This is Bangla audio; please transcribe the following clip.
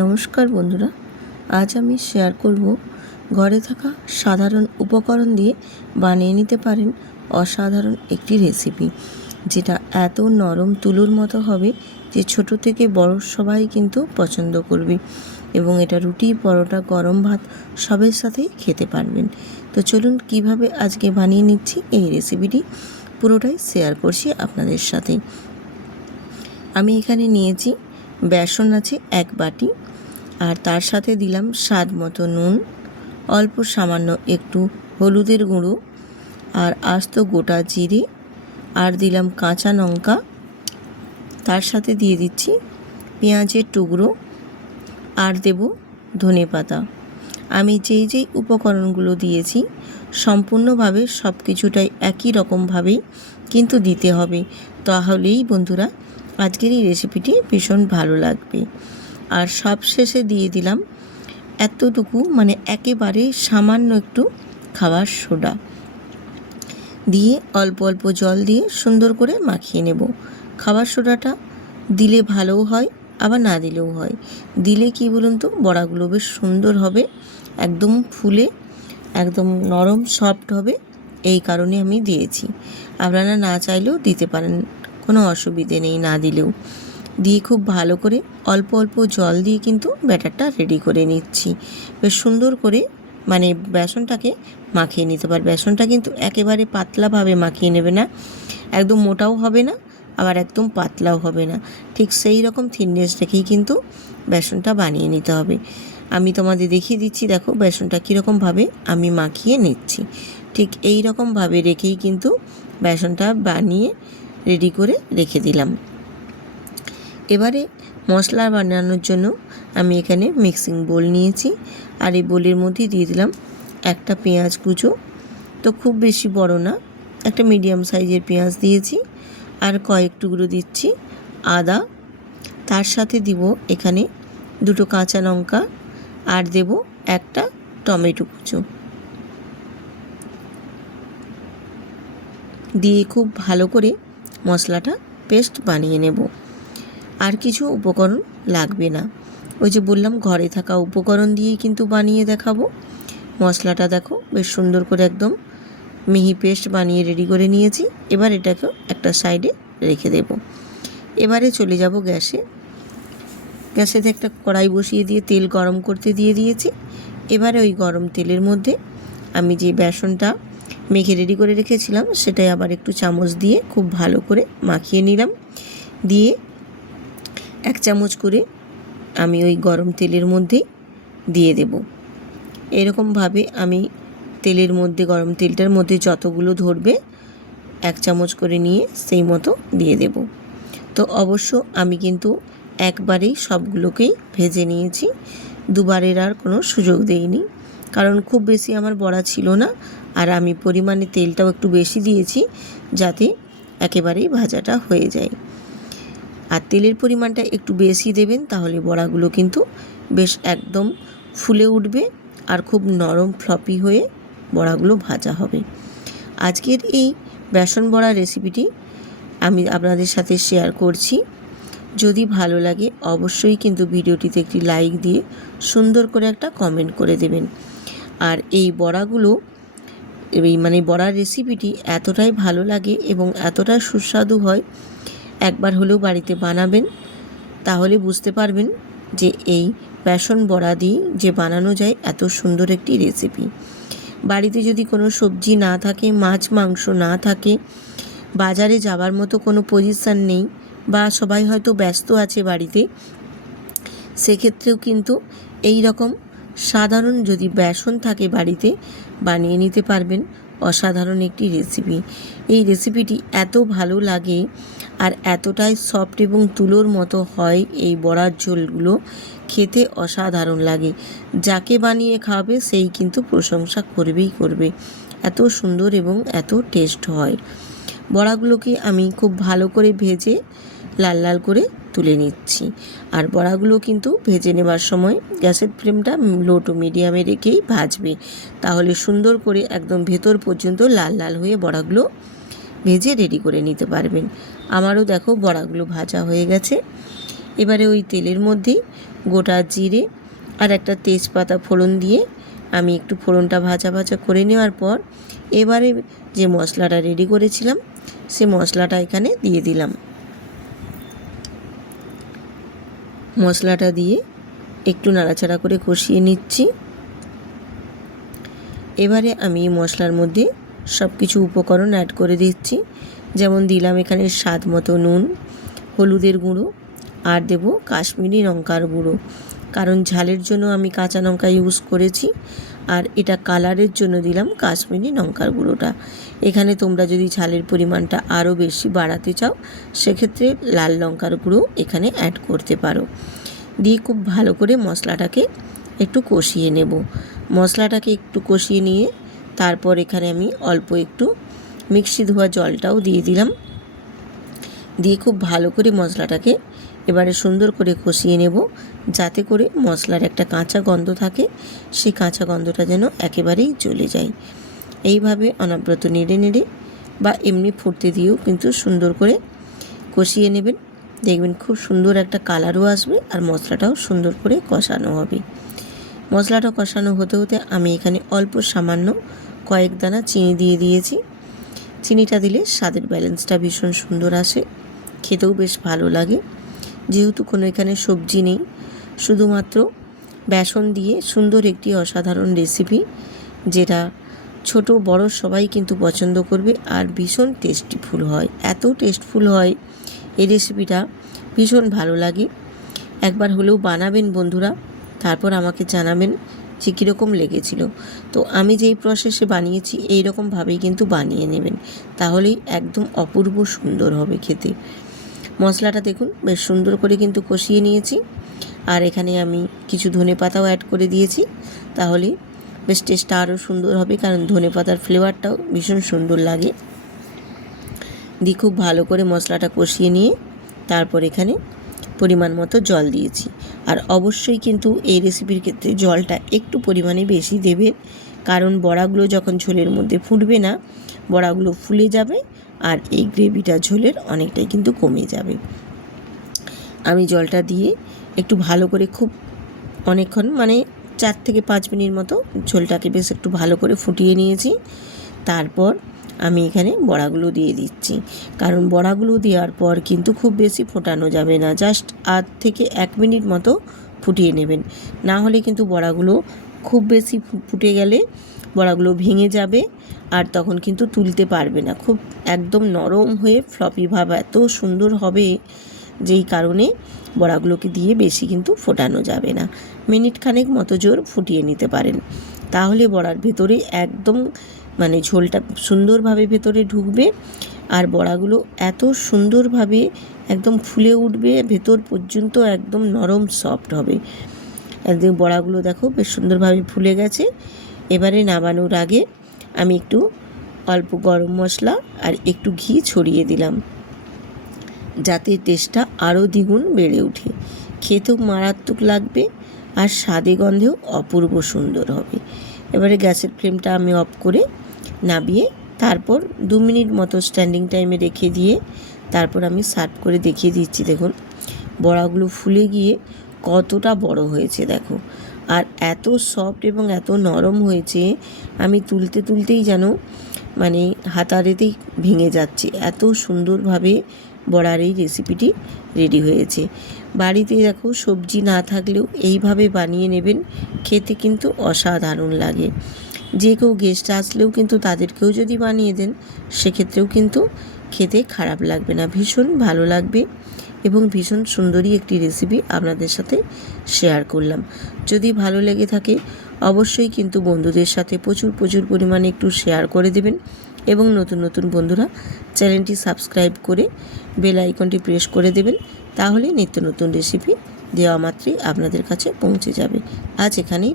নমস্কার বন্ধুরা, আজ আমি শেয়ার করব ঘরে থাকা সাধারণ উপকরণ দিয়ে বানিয়ে নিতে পারেন অসাধারণ একটি রেসিপি, যেটা এত নরম তুলোর মতো হবে যে ছোট থেকে বড় সবাই কিন্তু পছন্দ করবে এবং এটা রুটি, পরোটা, গরম ভাত সবের সাথেই খেতে পারবেন। তো চলুন কিভাবে আজকে বানিয়ে নিচ্ছি এই রেসিপিটি পুরোটাই শেয়ার করছি আপনাদের সাথে। আমি এখানে নিয়েছি বেসন আছে 1 বাটি, আর তার সাথে দিলাম স্বাদ মতো নুন, অল্প সামান্য একটু হলুদের গুঁড়ো, আর আস্ত গোটা জিরে, আর দিলাম কাঁচা লঙ্কা, তার সাথে দিয়ে দিচ্ছি পেঁয়াজের টুকরো, আর দেব ধনেপাতা। আমি যেই উপকরণগুলো দিয়েছি সম্পূর্ণভাবে সব কিছুটাই একই রকমভাবেই কিন্তু দিতে হবে, তাহলেই বন্ধুরা আজকের এই রেসিপিটি ভীষণ ভালো লাগবে। আর সব শেষে দিয়ে দিলাম এতটুকু, মানে একেবারে সামান্য একটু খাবার সোডা দিয়ে অল্প অল্প জল দিয়ে সুন্দর করে মাখিয়ে নেব। খাবার সোডাটা দিলে ভালোও হয়, আবার না দিলেও হয়। দিলে কি বলুন তো, বড়াগুলো বেশ সুন্দর হবে, একদম ফুলে একদম নরম সফট হবে, এই কারণে আমি দিয়েছি। আপনারা না চাইলেও দিতে পারেন, কোনো অসুবিধে নেই না দিলেও। দিয়ে খুব ভালো করে অল্প অল্প জল দিয়ে কিন্তু ব্যাটারটা রেডি করে নিচ্ছি। বেশ সুন্দর করে মানে বেসনটাকে মাখিয়ে নিতে পারে। বেসনটা কিন্তু একেবারে পাতলাভাবে মাখিয়ে নেবে না, একদম মোটাও হবে না, আবার একদম পাতলাও হবে না, ঠিক সেই রকম থিকনেস রেখেই কিন্তু বেসনটা বানিয়ে নিতে হবে। আমি তোমাদের দেখিয়ে দিচ্ছি, দেখো বেসনটা কীরকমভাবে আমি মাখিয়ে নিচ্ছি। ঠিক এই রকমভাবে রেখেই কিন্তু বেসনটা বানিয়ে রেডি করে রেখে দিলাম। এবারে মশলা বানানোর জন্য আমি এখানে মিক্সিং বোল নিয়েছি, আর এই বোলের মধ্যে দিয়ে দিলাম একটা পেঁয়াজ কুচো, তো খুব বেশি বড় না, একটা মিডিয়াম সাইজের পেঁয়াজ দিয়েছি, আর কয়েক টুকরো দিচ্ছি আদা, তার সাথে দিব এখানে 2টো কাঁচা লঙ্কা, আর দেব একটা টমেটো কুচো দিয়ে খুব ভালো করে মশলাটা পেস্ট বানিয়ে নেব। আর কিছু উপকরণ লাগবে না, ওই যে বললাম ঘরে থাকা উপকরণ দিয়েই কিন্তু বানিয়ে দেখাবো। মশলাটা দেখো বেশ সুন্দর করে একদম মিহি পেস্ট বানিয়ে রেডি করে নিয়েছি। এবার এটাকেও একটা সাইডে রেখে দেব। এবারে চলে যাব গ্যাসেতে একটা কড়াই বসিয়ে দিয়ে তেল গরম করতে দিয়ে দিয়েছি। এবারে ওই গরম তেলের মধ্যে আমি যে বেসনটা মেখে রেডি করে রেখেছিলাম সেটাই আবার একটু চামচ দিয়ে খুব ভালো করে মাখিয়ে নিলাম। দিয়ে 1 চামচ করে আমি ওই গরম তেলের মধ্যে দিয়ে দেব। এরকমভাবে আমি তেলের মধ্যে, গরম তেলটার মধ্যে যতগুলো ধরবে 1 চামচ করে নিয়ে সেই মতো দিয়ে দেব। তো অবশ্য আমি কিন্তু একবারেই সবগুলোকেই ভেজে নিয়েছি, দুবারের আর কোনো সুযোগ দেইনি, কারণ খুব বেশি আমার বড়া ছিল না, আর আমি পরিমাণে তেলটাও একটু বেশি দিয়েছি যাতে একেবারেই ভাজাটা হয়ে যায়। আর তেলের পরিমাণটা একটু বেশি দেবেন, তাহলে বড়াগুলো কিন্তু বেশ একদম ফুলে উঠবে আর খুব নরম ফ্লপি হয়ে বড়াগুলো ভাজা হবে। আজকের এই বেসন বড়া রেসিপিটি আমি আপনাদের সাথে শেয়ার করছি। যদি ভালো লাগে অবশ্যই কিন্তু ভিডিওটিতে একটি লাইক দিয়ে সুন্দর করে একটা কমেন্ট করে দেবেন। আর এই বড়াগুলো, এই মানে বড়ার রেসিপিটি এতটাই ভালো লাগে এবং এতটা সুস্বাদু হয়, একবার হলেও বাড়িতে বানাবেন, তাহলে বুঝতে পারবেন যে এই বেসন বড়া দিয়ে যে বানানো যায় এত সুন্দর একটি রেসিপি। বাড়িতে যদি কোনো সবজি না থাকে, মাছ মাংস না থাকে, বাজারে যাবার মতো কোনো পজিশান নেই, বা সবাই হয়তো ব্যস্ত আছে বাড়িতে, সেক্ষেত্রেও কিন্তু এই রকম সাধারণ যদি বেসন থাকে বাড়িতে, বানিয়ে নিতে পারবেন অসাধারণ একটি রেসিপি। এই রেসিপিটি এত ভালো লাগে আর এতটাই সফট এবং তুলোর মতো হয়, এই বড়ার ঝোলগুলো খেতে অসাধারণ লাগে। যাকে বানিয়ে খাওয়াবে সেই কিন্তু প্রশংসা করবেই করবে, এত সুন্দর এবং এত টেস্ট হয়। বড়াগুলোকে আমি খুব ভালো করে ভেজে লাল লাল করে তুলে নিচ্ছি। আর বড়াগুলো কিন্তু ভেজে নেবার সময় গ্যাসের ফ্লেমটা লো টু মিডিয়ামে রেখেই ভাজবে, তাহলে সুন্দর করে একদম ভেতর পর্যন্ত লাল লাল হয়ে বড়াগুলো ভেজে রেডি করে নিতে পারবেন। আমারও দেখো বড়াগুলো ভাজা হয়ে গেছে। এবারে ওই তেলের মধ্যেই গোটা জিরে আর একটা তেজপাতা ফোড়ন দিয়ে আমি একটু ফোড়নটা ভাজা ভাজা করে নেওয়ার পর এবারে যে মশলাটা রেডি করেছিলাম সে মশলাটা এখানে দিয়ে দিলাম। মশলাটা দিয়ে একটু নাড়াচাড়া করে কষিয়ে নিচ্ছি। এবারে আমি মশলার মধ্যে সব কিছু উপকরণ অ্যাড করে দিচ্ছি। যেমন দিলাম এখানে স্বাদ মতো নুন, হলুদের গুঁড়ো আর দেব কাশ্মীরি লঙ্কার গুঁড়ো, কারণ ঝালের জন্য আমি কাঁচা লঙ্কা ইউজ করেছি আর এটা কালারের জন্য দিলাম কাশ্মীরি লঙ্কার গুঁড়োটা। এখানে তোমরা যদি ঝালের পরিমাণটা আরও বেশি বাড়াতে চাও সেক্ষেত্রে লাল লঙ্কার গুঁড়ো এখানে অ্যাড করতে পারো। দিয়ে খুব ভালো করে মশলাটাকে একটু কষিয়ে নেব। মশলাটাকে একটু কষিয়ে নিয়ে তারপর এখানে আমি অল্প একটু মিক্সি ধোয়া জলটাও দিয়ে দিলাম। দিয়ে খুব ভালো করে মশলাটাকে এবারে সুন্দর করে কষিয়ে নেব, যাতে করে মশলার একটা কাঁচা গন্ধ থাকে, সেই কাঁচা গন্ধটা যেন একেবারেই চলে যায়। এইভাবে অনবরত নেড়ে নেড়ে বা এমনি ফুটতে দিয়েও কিন্তু সুন্দর করে কষিয়ে নেবেন। দেখবেন খুব সুন্দর একটা কালারও আসবে আর মশলাটাও সুন্দর করে কষানো হবে। মশলাটা কষানো হতে হতে আমি এখানে অল্প সামান্য কয়েক দানা চিনি দিয়ে দিয়েছি। চিনিটা দিলে স্বাদের ব্যালেন্সটা ভীষণ সুন্দর আসে, খেতেও বেশ ভালো লাগে। যেহেতু কোনো এখানে সবজি নেই, শুধুমাত্র বেসন দিয়ে সুন্দর একটি অসাধারণ রেসিপি, যেটা ছোট বড় সবাই কিন্তু পছন্দ করবে আর ভীষণ টেস্টিফুল হয়। এত টেস্টফুল হয় এই রেসিপিটা, ভীষণ ভালো লাগে। একবার হলেও বানাবেন বন্ধুরা, তারপর আমাকে জানাবেন যে কীরকম লেগেছিল। তো আমি যেই প্রসেসে বানিয়েছি এই রকমভাবেই কিন্তু বানিয়ে নেবেন, তাহলেই একদম অপূর্ব সুন্দর হবে খেতে। মশলাটা দেখুন বেশ সুন্দর করে কিন্তু কষিয়ে নিয়েছি আর এখানে আমি কিছু ধনেপাতাও অ্যাড করে দিয়েছি, তাহলে বেশ টেস্টটা আরও সুন্দর হবে, কারণ ধনেপাতার ফ্লেভারটাও ভীষণ সুন্দর লাগে। দিয়ে খুব ভালো করে মশলাটা কষিয়ে নিয়ে তারপর এখানে পরিমাণ মতো জল দিয়েছি। আর অবশ্যই কিন্তু এই রেসিপির ক্ষেত্রে জলটা একটু পরিমাণে বেশি দেবেন, কারণ বড়াগুলো যখন ঝোলের মধ্যে ফুটবে না, বড়াগুলো ফুলে যাবে আর এই গ্রেভিটা ঝোলের অনেকটাই কিন্তু কমে যাবে। আমি জলটা দিয়ে একটু ভালো করে খুব অনেকক্ষণ 4 থেকে 5 মিনিট মতো ঝোলটাকে বেশ একটু ভালো করে ফুটিয়ে নিয়েছি। তারপর আমি এখানে বড়াগুলো দিয়ে দিচ্ছি, কারণ বড়াগুলো দেওয়ার পর কিন্তু খুব বেশি ফোটানো যাবে না, জাস্ট 8 থেকে 1 মিনিট মতো ফুটিয়ে নেবেন। না হলে কিন্তু বড়াগুলো খুব বেশি ফুটে গেলে বড়াগুলো ভেঙে যাবে আর তখন কিন্তু তুলতে পারবে না, খুব একদম নরম হয়ে ফ্লপি ভাব এত সুন্দর হবে, যেই কারণে বড়াগুলোকে দিয়ে বেশি কিন্তু ফোটানো যাবে না। মিনিট খানেক মতো জোর ফুটিয়ে নিতে পারেন, তাহলে বড়ার ভেতরে একদম ঝোলটা সুন্দরভাবে ভেতরে ঢুকবে আর বড়াগুলো এত সুন্দরভাবে একদম ফুলে উঠবে, ভেতর পর্যন্ত একদম নরম সফট হবে। একদম বড়াগুলো দেখো বেশ সুন্দরভাবে ফুলে গেছে। এবারে নামানোর আগে আমি একটু অল্প গরম মশলা আর একটু ঘি ছড়িয়ে দিলাম, যাতে টেস্টটা আরও দ্বিগুণ বেড়ে ওঠে। খেতেও মারাত্মক লাগবে আর স্বাদে গন্ধেও অপূর্ব সুন্দর হবে। এবারে গ্যাসের ফ্লেমটা আমি অফ করে নামিয়ে তারপর 2 মিনিট মতো স্ট্যান্ডিং টাইমে রেখে দিয়ে তারপর আমি সার্ভ করে দেখিয়ে দিচ্ছি। দেখুন বড়াগুলো ফুলে গিয়ে কতটা বড় হয়েছে দেখো, আর এত সফট এবং এত নরম হয়েছে, আমি তুলতেই যেন হাতারেতেই ভেঙে যাচ্ছে, এত সুন্দরভাবে বড়ার এই রেসিপিটি রেডি হয়েছে। বাড়িতে দেখো সবজি না থাকলেও এইভাবে বানিয়ে নেবেন, খেতে কিন্তু অসাধারণ লাগে। যে কেউ গেস্ট আসলেও কিন্তু তাদেরকেও যদি বানিয়ে দেন সেক্ষেত্রেও কিন্তু খেতে খারাপ লাগবে না, ভীষণ ভালো লাগবে এবং ভীষণ সুন্দরই একটি রেসিপি আপনাদের সাথে শেয়ার করলাম। যদি ভালো লেগে থাকে অবশ্যই কিন্তু বন্ধুদের সাথে প্রচুর পরিমাণে একটু শেয়ার করে দেবেন এবং নতুন বন্ধুরা চ্যানেলটি সাবস্ক্রাইব করে বেল আইকনটি প্রেস করে দেবেন, তাহলে নিত্য নতুন রেসিপি দেওয়া মাত্রই আপনাদের কাছে পৌঁছে যাবে। আজ এখানেই